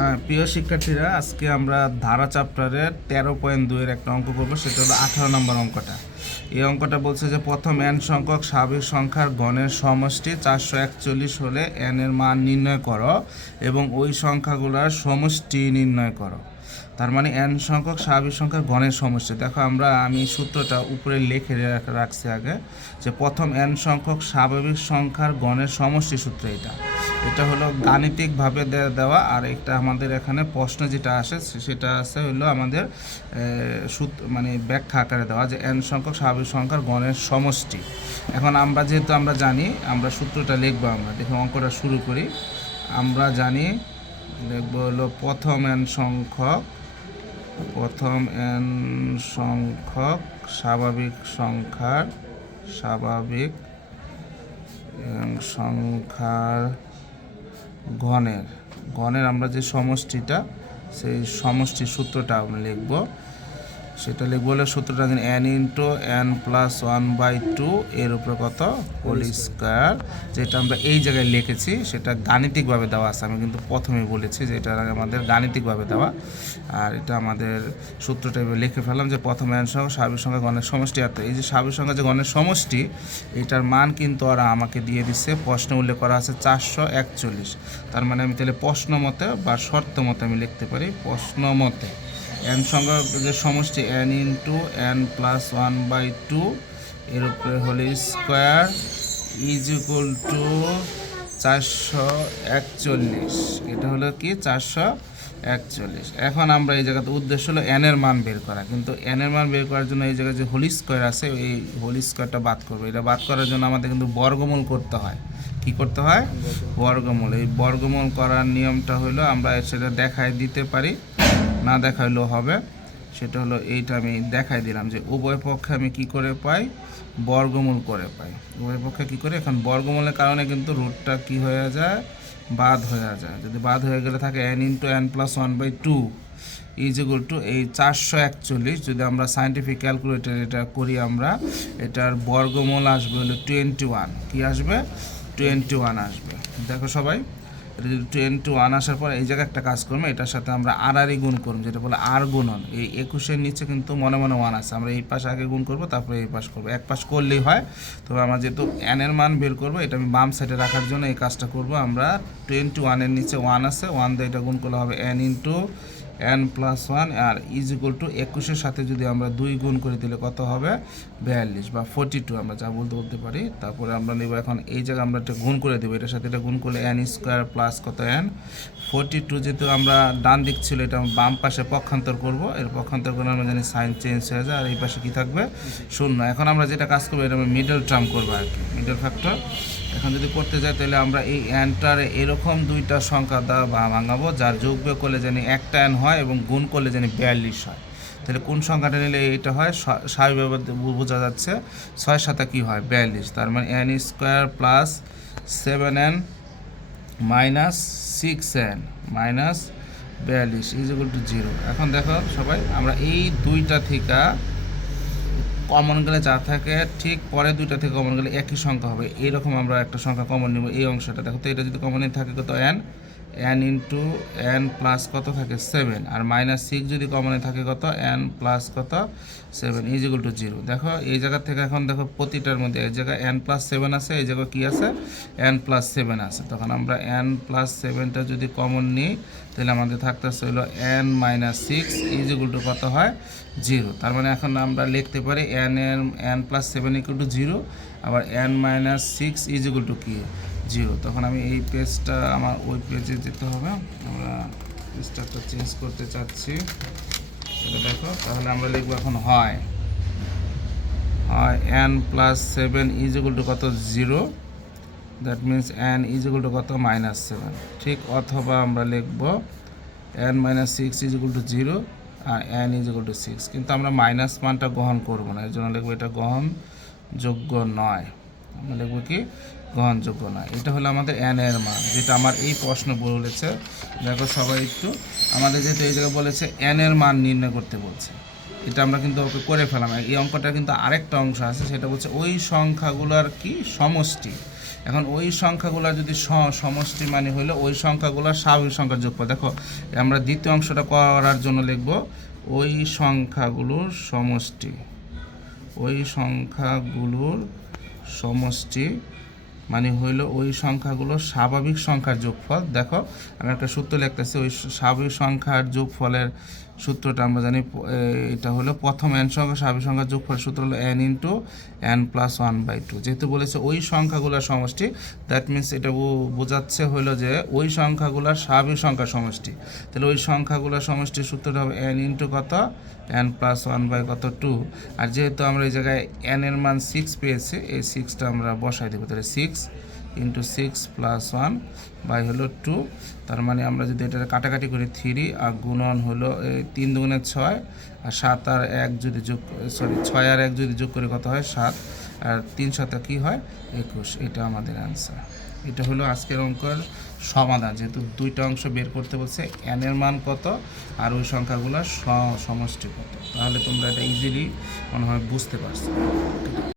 হ্যাঁ, প্রিয় শিক্ষার্থীরা, আজকে আমরা ধারা চ্যাপ্টারের 13.2 এর একটা অঙ্ক করবো। সেটা হলো 18 নম্বর অঙ্কটা। এই অঙ্কটা বলছে যে প্রথম n সংখ্যক স্বাভাবিক সংখ্যার গণের সমষ্টি 441 হলে n এর মান নির্ণয় করো এবং ওই সংখ্যাগুলোর সমষ্টি নির্ণয় করো। তার মানে n সংখ্যক স্বাভাবিক সংখ্যার গণের সমষ্টি। দেখো, আমি সূত্রটা উপরে লিখে রাখছি আগে, যে প্রথম n সংখ্যক স্বাভাবিক সংখ্যার গণের সমষ্টি সূত্র এটা হলো গাণিতিকভাবে দেওয়া। আর একটা আমাদের এখানে প্রশ্ন যেটা আসে সেটা আছে হলো আমাদের মানে ব্যাখ্যা আকারে দেওয়া, যে n সংখ্যক স্বাভাবিক সংখ্যার গণের সমষ্টি। এখন যেহেতু আমরা জানি, আমরা সূত্রটা লিখবো। আমরা দেখুন, অঙ্কটা শুরু করি। আমরা জানি, লিখবো হলো প্রথম n সংখ্যক স্বাভাবিক সংখ্যার গণের আমরা যে সমষ্টিটা, সেই সমষ্টির সূত্রটা আমরা লিখব। সেটা লিখবো হলে সূত্রটা n ইন্টু n প্লাস 1/2 এর উপরে কত হোল স্কোয়ার, যেটা আমরা এই জায়গায় লিখেছি সেটা গাণিতিকভাবে দেওয়া আছে। আমি কিন্তু প্রথমেই বলেছি যে এটা আমাদের গাণিতিকভাবে দেওয়া। আর এটা আমাদের সূত্রটা লিখে ফেললাম, যে প্রথম n সংখ্যা স্বাভাবিক সংখ্যা গণের সমষ্টি। আর এই যে স্বাভাবিক সংখ্যা যে গণের সমষ্টি, এটার মান কিন্তু ওরা আমাকে দিয়ে দিচ্ছে, প্রশ্নে উল্লেখ করা আছে 441। তার মানে আমি তাহলে প্রশ্ন মতে বা শর্ত মতে আমি লিখতে পারি, প্রশ্ন মতে n সংখ্যার যে সমষ্টি n ইন্টু n প্লাস 1/2 এর উপরে whole square is equal to 441। এটা হলো কি 441। এখন আমরা এই জায়গাতে উদ্দেশ্য হলো n এর মান বের করা, কিন্তু n এর মান বের করার জন্য এই জায়গায় যে হোল স্কোয়ার আছে, এই হোল স্কোয়ারটা বাদ করবো। এটা বাদ করার জন্য আমাদের কিন্তু বর্গমূল করতে হয়। কি করতে হয়? বর্গমূল। এই বর্গমূল করার নিয়মটা হলো, আমরা সেটা দেখাই দিতে পারি, না দেখাইলেও হবে। সেটা হলো এইটা আমি দেখাই দিলাম, যে উভয় পক্ষে আমি কি করে পাই, বর্গমূল করে পাই। উভয় পক্ষে কি করে, এখন বর্গমূলের কারণে কিন্তু রুটটা কি হয়ে যায়, বাদ হয়ে যায়। যদি বাদ হয়ে গেলে থাকে n into n plus 1/2 is equal two এই 441। যদি আমরা সায়েন্টিফিক ক্যালকুলেটর এটা করি, আমরা এটার বর্গমূল আসবে হলো 21। কি আসবে? 21 আসবে। দেখো সবাই, 21 আসার পর এই জায়গায় একটা কাজ করবো, এটার সাথে আমরা আর গুণ করবো, যেটা বলে আর গুণন। এই 21-এর নিচে কিন্তু মনে মনে 1 আছে, আমরা এই পাশে আগে গুণ করবো, তারপরে এই পাশ করবো। এক পাশ করলেই হয়। তবে আমরা যেহেতু n এর মান বের করবো, এটা আমি বাম সাইডে রাখার জন্য এই কাজটা করবো। আমরা 21-এর নিচে 1 আছে, 1 দিয়ে এটা গুণ করলে হবে n ইন্টু n প্লাস 1 আর ইজ ইকুয়াল টু 21-এর সাথে যদি আমরা 2 গুণ করে দিলে কত হবে, 42 বা 42, আমরা যা বলতে পারি। তারপরে আমরা নেব, এখন এই জায়গায় আমরা একটা গুণ করে দেবো, এটার সাথে এটা গুণ করলে n স্কোয়ার প্লাস কত n 42। যেহেতু আমরা ডান দিক ছিল, এটা বাম পাশে পক্ষান্তর করব। এর পক্ষান্তর করলে আমরা জানি সাইন চেঞ্জ হয়ে যায়, আর এই পাশে কি থাকবে, 0। এখন আমরা যেটা কাজ করবো, এটা আমরা মিডল টার্ম করবো আর কি, মিডল ফ্যাক্টর। এখন যদি করতে যাই, তাহলে আমরা এই nটারে এরকম দুইটা সংখ্যা ভাঙাবো, যার যোগ বিয়োগ করলে জানি একটা n হয় এবং গুণ করলে জানি 42 হয়। তাহলে কোন সংখ্যাটা নিলে এটা হয়, স্বাভাবিকভাবে বোঝা যাচ্ছে 6 সাথে কী হয়, 42। তার মানে n square plus 7n minus 6n minus 42 is equal to 0। এখন দেখো সবাই, আমরা এই দুইটা থেকে কমন গেলে যা থাকে, ঠিক পরে দুইটা থেকে কমন গেলে একই সংখ্যা হবে। এইরকম আমরা একটা সংখ্যা কমন নেব, এই অংশটা দেখো তো। এটা যদি কমনে থাকে কত, n ইন্টু n প্লাস কত থাকে 7, আর মাইনাস 6 যদি কমনে থাকে কত, n প্লাস কত 7 ইজ ইকুয়াল টু 0। দেখো এই জায়গা থেকে এখন দেখো প্রতিটার মধ্যে এই জায়গায় n প্লাস 7 আছে, এই জায়গায় কী আছে, n প্লাস 7 আছে। তখন আমরা n প্লাস 7টা যদি কমন নিই, তাহলে আমাদের থাকতেছে হলো n minus 6 is equal to কত হয়, 0। তার মানে এখন আমরা লিখতে পারি n প্লাস 7 ইকুয়াল টু 0, আবার n minus 6 is equal two কি, 0। তখন আমি এই পেজটা, আমার ওই পেজে যেতে হবে, আমরা পেজটা চেঞ্জ করতে চাচ্ছি। এটা দেখো, তাহলে আমরা লিখবো এখন হয় n plus 7 is equal to কত, 0। That means n is equal to কত, মাইনাস 7। ঠিক, অথবা আমরা লিখবো n minus 6 is equal to 0 আর n ইজ ইকুয়াল টু 6। কিন্তু আমরা মাইনাস মানটা গ্রহণ করবো না, এর জন্য লিখবো এটা গ্রহণযোগ্য নয়। আমরা লিখবো কি, গ্রহণযোগ্য নয়। এটা হলো আমাদের n এর মান, যেটা আমার এই প্রশ্ন বলেছে। দেখো সবাই একটু, আমাদের যেহেতু এই জায়গায় বলেছে n এর মান নির্ণয় করতে বলছে, এটা আমরা কিন্তু ওকে করে ফেলাম। এই অঙ্কটা কিন্তু আরেকটা অংশ আছে, সেটা বলছে ওই সংখ্যাগুলোর কি সমষ্টি। এখন ওই সংখ্যাগুলো যদি সমষ্টি মানে হলো ওই সংখ্যাগুলোর স্বাভাবিক সংখ্যার যোগফল। দেখো আমরা দ্বিতীয় অংশটা করার জন্য লিখব ওই সংখ্যাগুলোর সমষ্টি, ওই সংখ্যাগুলোর সমষ্টি মানে হইল ওই সংখ্যাগুলোর স্বাভাবিক সংখ্যার যোগফল। দেখো আমি একটা সূত্র লিখতেছি, ওই স্বাভাবিক সংখ্যার যোগফলের সূত্রটা আমরা জানি, এটা হলো প্রথম n সংখ্যা স্বাভাবিক সংখ্যার যোগফলের সূত্র হলো n ইন্টু n প্লাস 1/2। যেহেতু বলেছে ওই সংখ্যাগুলোর সমষ্টি, দ্যাট মিনস এটা বোঝাচ্ছে হলো যে ওই সংখ্যাগুলোর স্বাভাবিক সংখ্যার সমষ্টি। তাহলে ওই সংখ্যাগুলোর সমষ্টির সূত্রটা হবে n ইন্টু কত, n প্লাস 1/কত 2। আর যেহেতু আমরা এই জায়গায় n এর মান 6 পেয়েছি, এই 6টা আমরা বসাই দেবো। তাহলে 6 ইন্টু 6 প্লাস 1 বাই হলো 2। তার মানে আমরা যদি এটা কাটাকাটি করি 3 আর গুণন হলো 3 দুগুণে 6 আর 7 আর 1 যদি যোগ, 6 আর 1 যদি যোগ করে কত হয় 7, আর 3 7 কি হয় 21। এটা আমাদের অ্যান্সার। এটা হলো আজকের অঙ্কের সমাধান। যেহেতু দুইটা অংশ বের করতে বলছে, n এর মান কত আর ওই সংখ্যাগুলোর সমষ্টি কত। তাহলে তোমরা এটা ইজিলি মনে হয় বুঝতে পারছো।